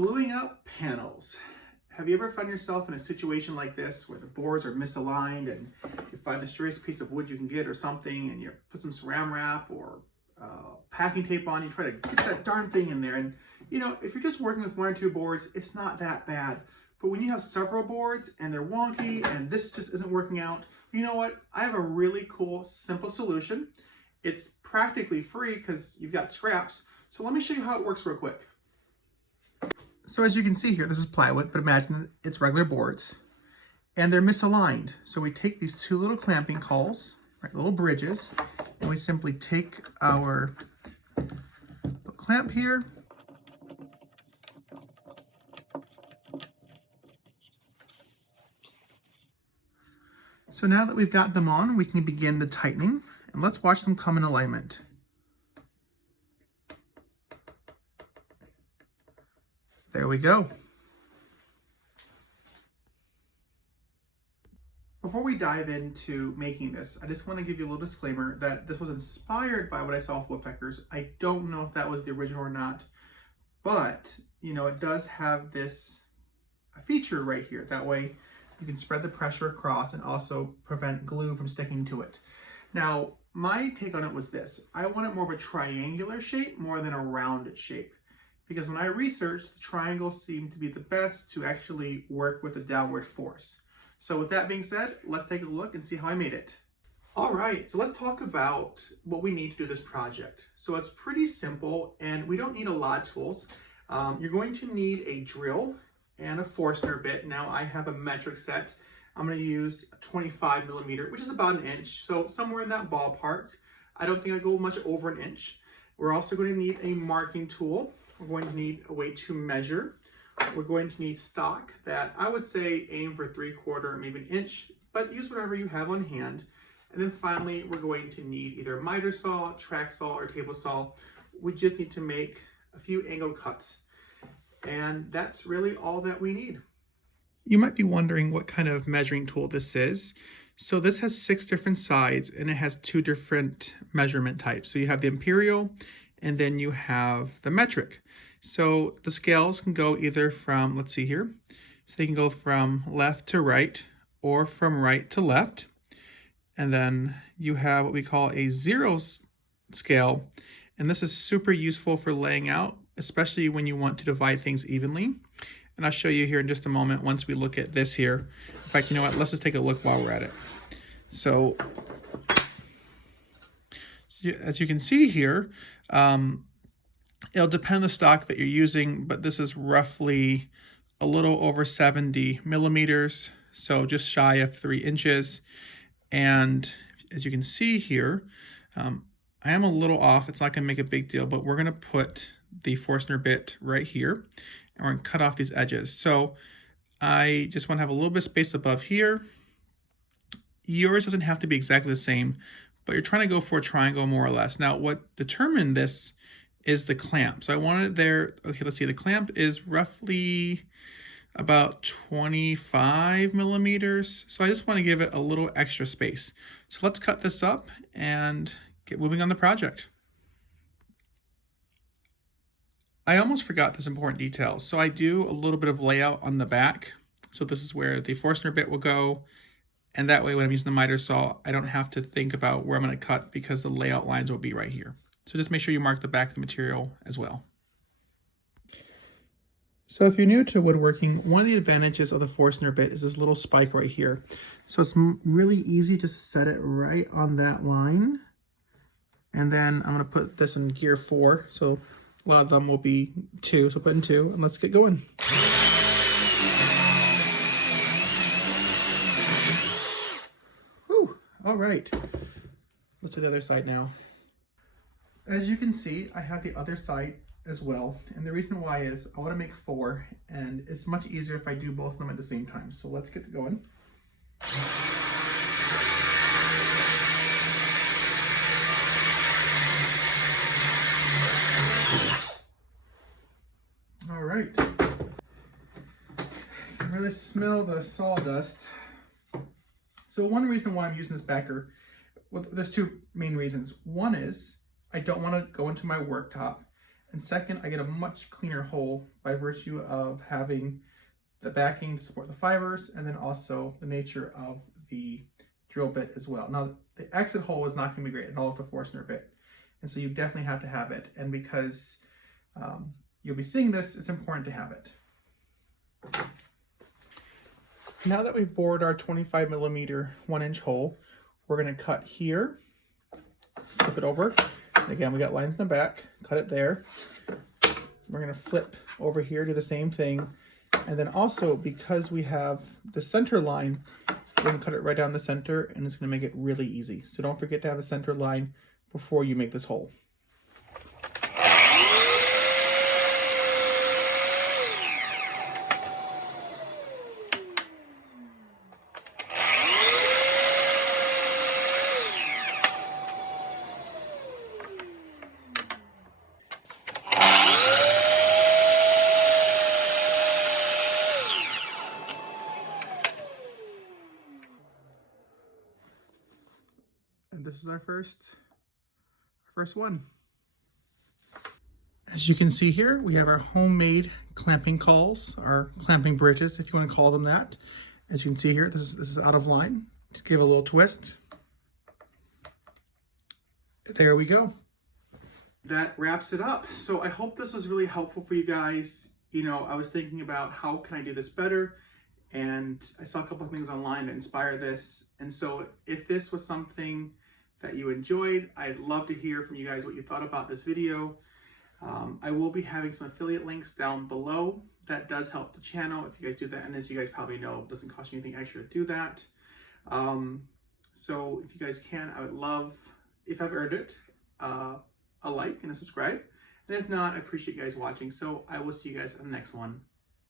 Gluing up panels. Have you ever found yourself in a situation like this where the boards are misaligned and you find the shortest piece of wood you can get or something, and you put some saran wrap or packing tape on, you try to get that darn thing in there, and if you're just working with one or two boards, it's not that bad. But when you have several boards and they're wonky and this just isn't working out, you know what? I have a really cool, simple solution. It's practically free because you've got scraps. So let me show you how it works real quick. So as you can see here, this is plywood, but imagine it's regular boards and they're misaligned. So we take these two little clamping cauls, right, little bridges, and we simply take our clamp here, so now that we've got them on, we can begin the tightening, and let's watch them come in alignment. There we go. Before we dive into making this, I just want to give you a little disclaimer that this was inspired by what I saw with woodpeckers. I don't know if that was the original or not, but it does have this feature right here. That way you can spread the pressure across and also prevent glue from sticking to it. Now, my take on it was this. I wanted more of a triangular shape more than a rounded shape, because when I researched, the triangles seemed to be the best to actually work with a downward force. So with that being said, let's take a look and see how I made it. All right, so let's talk about what we need to do this project. So it's pretty simple and we don't need a lot of tools. You're going to need a drill and a Forstner bit. Now I have a metric set. I'm going to use a 25 millimeter, which is about an inch. So somewhere in that ballpark. I don't think I'll go much over an inch. We're also going to need a marking tool. We're going to need a way to measure. We're going to need stock that I would say aim for 3/4, maybe an inch, but use whatever you have on hand. And then finally, we're going to need either a miter saw, track saw, or table saw. We just need to make a few angled cuts. And that's really all that we need. You might be wondering what kind of measuring tool this is. So this has 6 different sides and it has 2 different measurement types. So you have the imperial and then you have the metric. So the scales can go either from, let's see here, so they can go from left to right or from right to left. And then you have what we call a 0 scale. And this is super useful for laying out, especially when you want to divide things evenly. And I'll show you here in just a moment once we look at this here. In fact, you know what, let's just take a look while we're at it. So as you can see here, it'll depend on the stock that you're using, but this is roughly a little over 70 millimeters, so just shy of 3 inches. And as you can see here, I am a little off. It's not going to make a big deal, but we're going to put the Forstner bit right here, and we're going to cut off these edges. So I just want to have a little bit of space above here. Yours doesn't have to be exactly the same, but you're trying to go for a triangle more or less. Now, what determined this is the clamp. So I wanted it there. Okay, let's see. The clamp is roughly about 25 millimeters. So I just want to give it a little extra space. So let's cut this up and get moving on the project. I almost forgot this important detail. So I do a little bit of layout on the back. So this is where the Forstner bit will go. And that way when I'm using the miter saw, I don't have to think about where I'm going to cut because the layout lines will be right here. So just make sure you mark the back of the material as well. So if you're new to woodworking, one of the advantages of the Forstner bit is this little spike right here. So it's really easy to set it right on that line. And then I'm going to put this in gear 4. So a lot of them will be 2. So put in 2 and let's get going. Whew. All right. Let's do the other side now. As you can see, I have the other side as well. And the reason why is I want to make 4, and it's much easier if I do both of them at the same time. So let's get going. All right. You can really smell the sawdust. So one reason why I'm using this backer, well, there's 2 main reasons. One is I don't want to go into my worktop And second, I get a much cleaner hole by virtue of having the backing to support the fibers, and then also the nature of the drill bit as well. Now, the exit hole is not going to be great at all with the Forstner bit, and so you definitely have to have it. And because you'll be seeing this, it's important to have it. Now that we've bored our 25mm 1-inch hole, we're going to cut here, flip it over. And again, we got lines in the back, cut it there. We're going to flip over here, do the same thing. And then also, because we have the center line, we're going to cut it right down the center, and it's going to make it really easy. So don't forget to have a center line before you make this hole. And this is our first one. As you can see here, we have our homemade clamping cauls, our clamping bridges, if you want to call them that. As you can see here, this is out of line. Just give it a little twist. There we go. That wraps it up. So I hope this was really helpful for you guys. You know, I was thinking about how can I do this better, and I saw a couple of things online that inspired this. And so if this was something that you enjoyed, I'd love to hear from you guys what you thought about this video. I will be having some affiliate links down below. That does help the channel if you guys do that, and as you guys probably know, it doesn't cost you anything extra to do that. So if you guys can, I would love, if I've earned it, a like and a subscribe. And if not, I appreciate you guys watching. So I will see you guys in the next one.